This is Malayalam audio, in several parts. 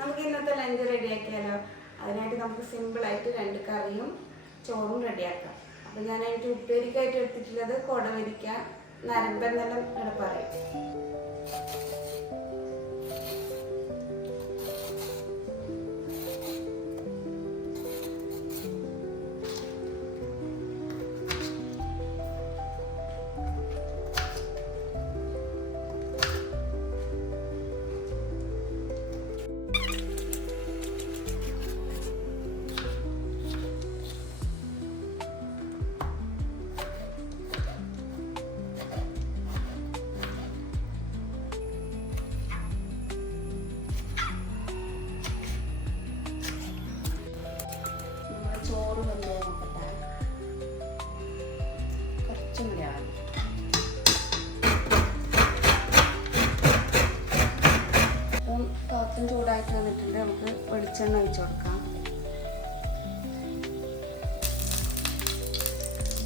നമുക്ക് ഇന്നത്തെ ലഞ്ച് റെഡിയാക്കിയാലോ? അതിനായിട്ട് നമുക്ക് സിമ്പിളായിട്ട് 2 കറിയും ചോറും റെഡിയാക്കാം. അപ്പോൾ ഞാൻ അതിൻ്റെ ഉപ്പേരിക്കായിട്ട് എടുത്തിട്ടുള്ളത് കൊടവരിക്ക, നരമ്പെന്നെല്ലാം ഇവിടെ പറയും. ചോറ് വെന്തോ നോക്കട്ടെ, കുറച്ചും കൂടി ആവും. അപ്പം പാത്രം ചൂടായിട്ട് വന്നിട്ടുണ്ട്, നമുക്ക് വെളിച്ചെണ്ണ ഒഴിച്ചു കൊടുക്കാം.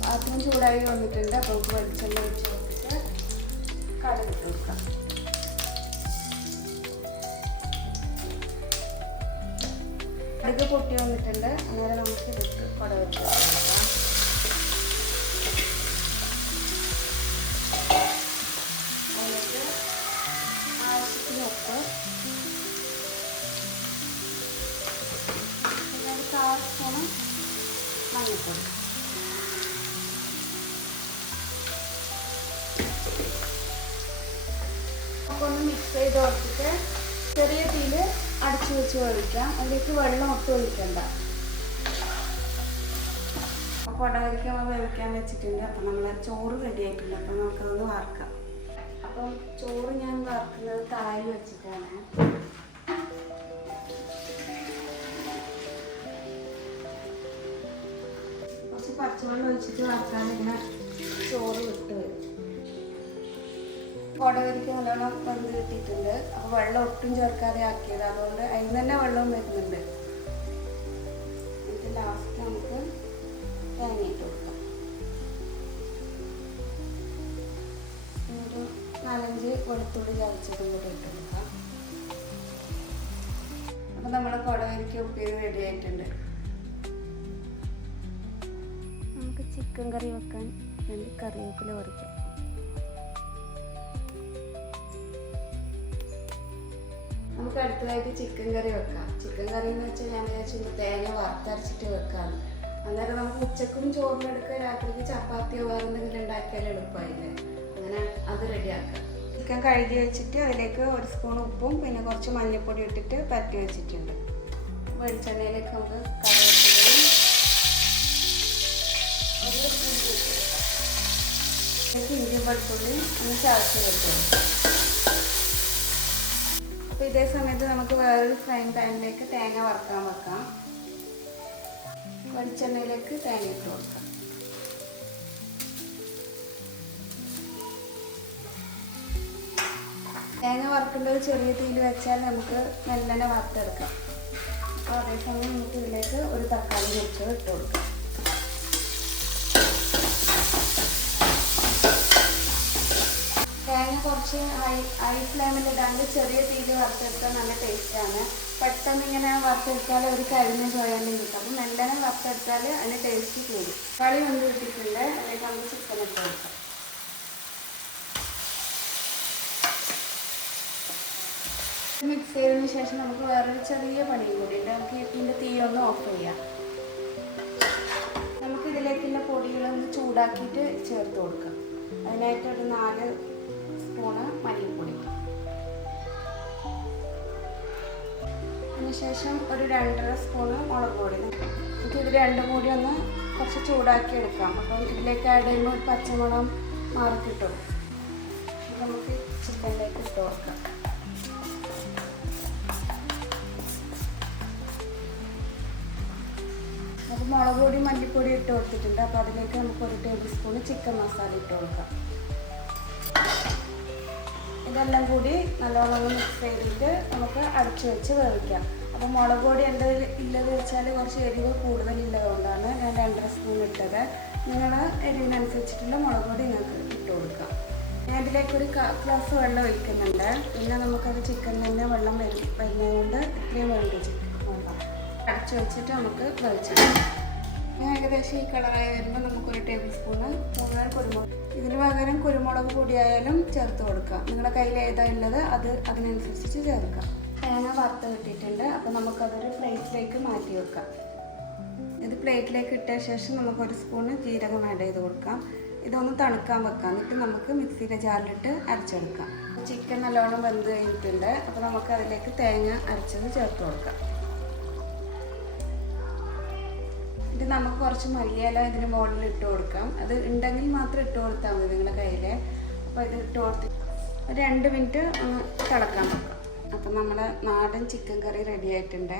പാത്രം ചൂടായി വന്നിട്ടുണ്ട്, അപ്പോൾ നമുക്ക് വെളിച്ചെണ്ണ ഒഴിച്ച് കൊടുത്തിട്ട് കടുക് ഇട്ട് കൊടുക്കാം. കടുക് പൊട്ടി വന്നിട്ടുണ്ട്, അന്നേരം നമുക്ക് ഇതിട്ട് കൊടവരിക്ക കൊടുക്കാം. അതിലേക്ക് ആവശ്യത്തിന് ഉപ്പ്, പിന്നെ ഒരു 1/4 സ്പൂൺ മഞ്ഞൾപ്പൊടി. അപ്പോൾ ഒന്ന് മിക്സ് ചെയ്ത് കൊടുത്തിട്ട് ചെറിയ തീയിൽ അടച്ചു വെച്ച് വേവിക്കാം. അതിലേക്ക് വെള്ളം ഒട്ടും ഒഴിക്കണ്ട. കൊടവരിക്ക വേവിക്കാൻ വെച്ചിട്ടുണ്ട്. അപ്പം നമ്മൾ ചോറ് റെഡി ആയിട്ടുണ്ട്. അപ്പം നമുക്കതൊന്ന് വറുക്കാം. അപ്പം ചോറ് ഞാൻ വറുക്കുന്നത് താഴെ വെച്ചിട്ടാണ്. കുറച്ച് പച്ചവെള്ളം ഒഴിച്ചിട്ട് വറുക്കാൻ ഇങ്ങനെ ചോറ് വിട്ട് വരും. കൊടവരിക്ക നല്ലോണം വെന്ത് കിട്ടിയിട്ടുണ്ട്. അപ്പോൾ വെള്ളം ഒട്ടും ചേർക്കാതെ ആക്കിയത്, അതുകൊണ്ട് അതിൽ തന്നെ വെള്ളം വരുന്നുണ്ട്. എന്നിട്ട് ലാസ്റ്റ് നമുക്ക് തേങ്ങ ഇട്ട് കൊടുക്കാം. ഒരു 4-5 വെളുത്തുള്ളി ചതച്ചതും കൂടെ ഇട്ട് കൊടുക്കാം. അപ്പോൾ നമ്മൾ കൊടവരിക്ക ഉപ്പേരി റെഡി ആയിട്ടുണ്ട്. നമുക്ക് ചിക്കൻ കറി വെക്കാൻ 2 കറിവേപ്പില പറിക്കാം. നമുക്ക് അടുത്തതായിട്ട് ചിക്കൻ കറി വെക്കാം. ചിക്കൻ കറി എന്ന് വെച്ചാൽ ഞാൻ വിചാരിച്ചു തേങ്ങ വറുത്തരച്ചിട്ട് വെക്കാം. അന്നേരം നമുക്ക് ഉച്ചക്കും ചോറിന് എടുക്കുക, രാത്രിക്ക് ചപ്പാത്തിയോ വേറെ എന്തെങ്കിലും ഉണ്ടാക്കിയാൽ എളുപ്പമായില്ലേ. അങ്ങനെ അത് റെഡിയാക്കാം. ചിക്കൻ കഴുകി വെച്ചിട്ട് അതിലേക്ക് 1 സ്പൂൺ ഉപ്പും പിന്നെ കുറച്ച് മഞ്ഞൾപ്പൊടി ഇട്ടിട്ട് പരത്തി വെച്ചിട്ടുണ്ട്. വെളിച്ചെണ്ണയിലേക്ക് നമുക്ക് കറിവേപ്പിലയും ഇഞ്ചി വെളുത്തുള്ളി ഒന്ന് ചതച്ച് വെക്കണം. അപ്പോൾ ഇതേ സമയത്ത് നമുക്ക് വേറൊരു ഫ്രൈ പാനിലേക്ക് തേങ്ങ വറുക്കാൻ വെക്കാം. വെളിച്ചെണ്ണയിലേക്ക് തേങ്ങ ഇട്ട് കൊടുക്കാം. തേങ്ങ വറുക്കുമ്പോൾ ചെറിയ തീയിൽ വെച്ചാൽ നമുക്ക് മെല്ലനെ വറുത്തെടുക്കാം. അപ്പോൾ അതേസമയം നമുക്ക് ഇതിലേക്ക് ഒരു തക്കാളി മുറിച്ചത് ഇട്ട് കൊടുക്കാം. തേങ്ങ കുറച്ച് ഹൈ ഫ്ലെയിമിൽ ഇടാണ്ട് ചെറിയ തീയിൽ വറുത്തെടുത്താൽ നല്ല ടേസ്റ്റാണ്. പെട്ടെന്ന് ഇങ്ങനെ വറുത്തെടുത്താൽ ഒരു കരിഞ്ഞ ചോയാലും കിട്ടും. അപ്പം മെല്ലനെ വറുത്തെടുത്താൽ അതിൻ്റെ ടേസ്റ്റ് കൂടും. കളി വന്ന് കിട്ടിയിട്ടുണ്ട്, അതിലേക്ക് നമുക്ക് ചിക്കൻ ഇട്ട് കൊടുക്കാം. മിക്സ് ചെയ്തതിന് ശേഷം നമുക്ക് വേറൊരു ചെറിയ പണിയും കൂടി ഉണ്ട്. നമുക്ക് ഇതിൻ്റെ തീ ഒന്ന് ഓഫ് ചെയ്യാം. നമുക്ക് ഇതിലേക്കുള്ള പൊടികളൊന്ന് ചൂടാക്കിയിട്ട് ചേർത്ത് കൊടുക്കാം. അതിനായിട്ട് ഒരു 4 സ്പൂണ് മല്ലിപ്പൊടി, അതിനുശേഷം ഒരു 2.5 സ്പൂണ് മുളക് പൊടി. നമുക്ക് ഇത് രണ്ടും കൂടി ഒന്ന് കുറച്ച് ചൂടാക്കി എടുക്കാം. അപ്പം ഇതിലേക്ക് ആഡ് ചെയ്യുമ്പോൾ പച്ചമുളക് മാറി കിട്ടും. നമുക്ക് ചിക്കനിലേക്ക് ഇട്ട് കൊടുക്കാം. അപ്പോൾ മുളക് പൊടി മല്ലിപ്പൊടി ഇട്ട് കൊടുത്തിട്ടുണ്ട്. അപ്പോൾ അതിലേക്ക് നമുക്ക് 1 ടേബിൾ സ്പൂൺ ചിക്കൻ മസാല ഇട്ട് കൊടുക്കാം. ഇതെല്ലാം കൂടി നല്ലോണം മിക്സ് ചെയ്തിട്ട് നമുക്ക് അടച്ചു വെച്ച് വേവിക്കാം. അപ്പോൾ മുളക് പൊടി എൻ്റെ ഇല്ലത് വെച്ചാൽ കുറച്ച് എരിവ് കൂടുതലുള്ളതുകൊണ്ടാണ് ഞാൻ 2.5 സ്പൂൺ ഇട്ടത്. നിങ്ങളുടെ എരിവിനനുസരിച്ചിട്ടുള്ള മുളക് പൊടി നിങ്ങൾക്ക് ഇട്ട് കൊടുക്കാം. ഞാൻ ഇതിലേക്ക് ഒരു ഗ്ലാസ് വെള്ളം ഒഴിക്കുന്നുണ്ട്. പിന്നെ നമുക്കത് ചിക്കൻ തന്നെ വെള്ളം വരുന്നതുകൊണ്ട് ഇത്രയും വേണ്ടി വെള്ളം അടച്ചു വെച്ചിട്ട് നമുക്ക് വേവിച്ചെടുക്കാം. ഏകദേശം ഈ കളറായി വരുമ്പോൾ നമുക്കൊരു ടേബിൾ സ്പൂണ് മുഴുവൻ കുരുമുളക്, ഇതിന് പകരം കുരുമുളക് പൊടിയായാലും ചേർത്ത് കൊടുക്കാം. നിങ്ങളുടെ കയ്യിൽ ഏതാ ഉള്ളത് അതിനനുസരിച്ച് ചേർക്കാം. തേങ്ങ വറുത്ത് കിട്ടിയിട്ടുണ്ട്. അപ്പോൾ നമുക്കതൊരു പ്ലേറ്റിലേക്ക് മാറ്റി വെക്കാം. ഇത് പ്ലേറ്റിലേക്ക് ഇട്ട ശേഷം നമുക്കൊരു സ്പൂണ് ജീരകം ആഡ് ചെയ്ത് കൊടുക്കാം. ഇതൊന്ന് തണുക്കാൻ വെക്കാം. എന്നിട്ട് നമുക്ക് മിക്സിയുടെ ജാറിലിട്ട് അരച്ചെടുക്കാം. ചിക്കൻ നല്ലോണം വെന്ത് കഴിഞ്ഞിട്ടുണ്ട്. അപ്പോൾ നമുക്ക് അതിലേക്ക് തേങ്ങ അരച്ചത് ചേർത്ത് കൊടുക്കാം. ഇത് നമുക്ക് കുറച്ച് മല്ലിയില ഇതിന് മുകളിൽ ഇട്ട് കൊടുക്കാം. അത് ഉണ്ടെങ്കിൽ മാത്രം ഇട്ട് കൊടുത്താൽ മതി നിങ്ങളുടെ കയ്യിൽ. അപ്പോൾ ഇത് ഇട്ട് കൊടുത്ത് 2 മിനിറ്റ് ഒന്ന് തിളക്കാൻ വെക്കാം. അപ്പം നമ്മുടെ നാടൻ ചിക്കൻ കറി റെഡി ആയിട്ടുണ്ട്.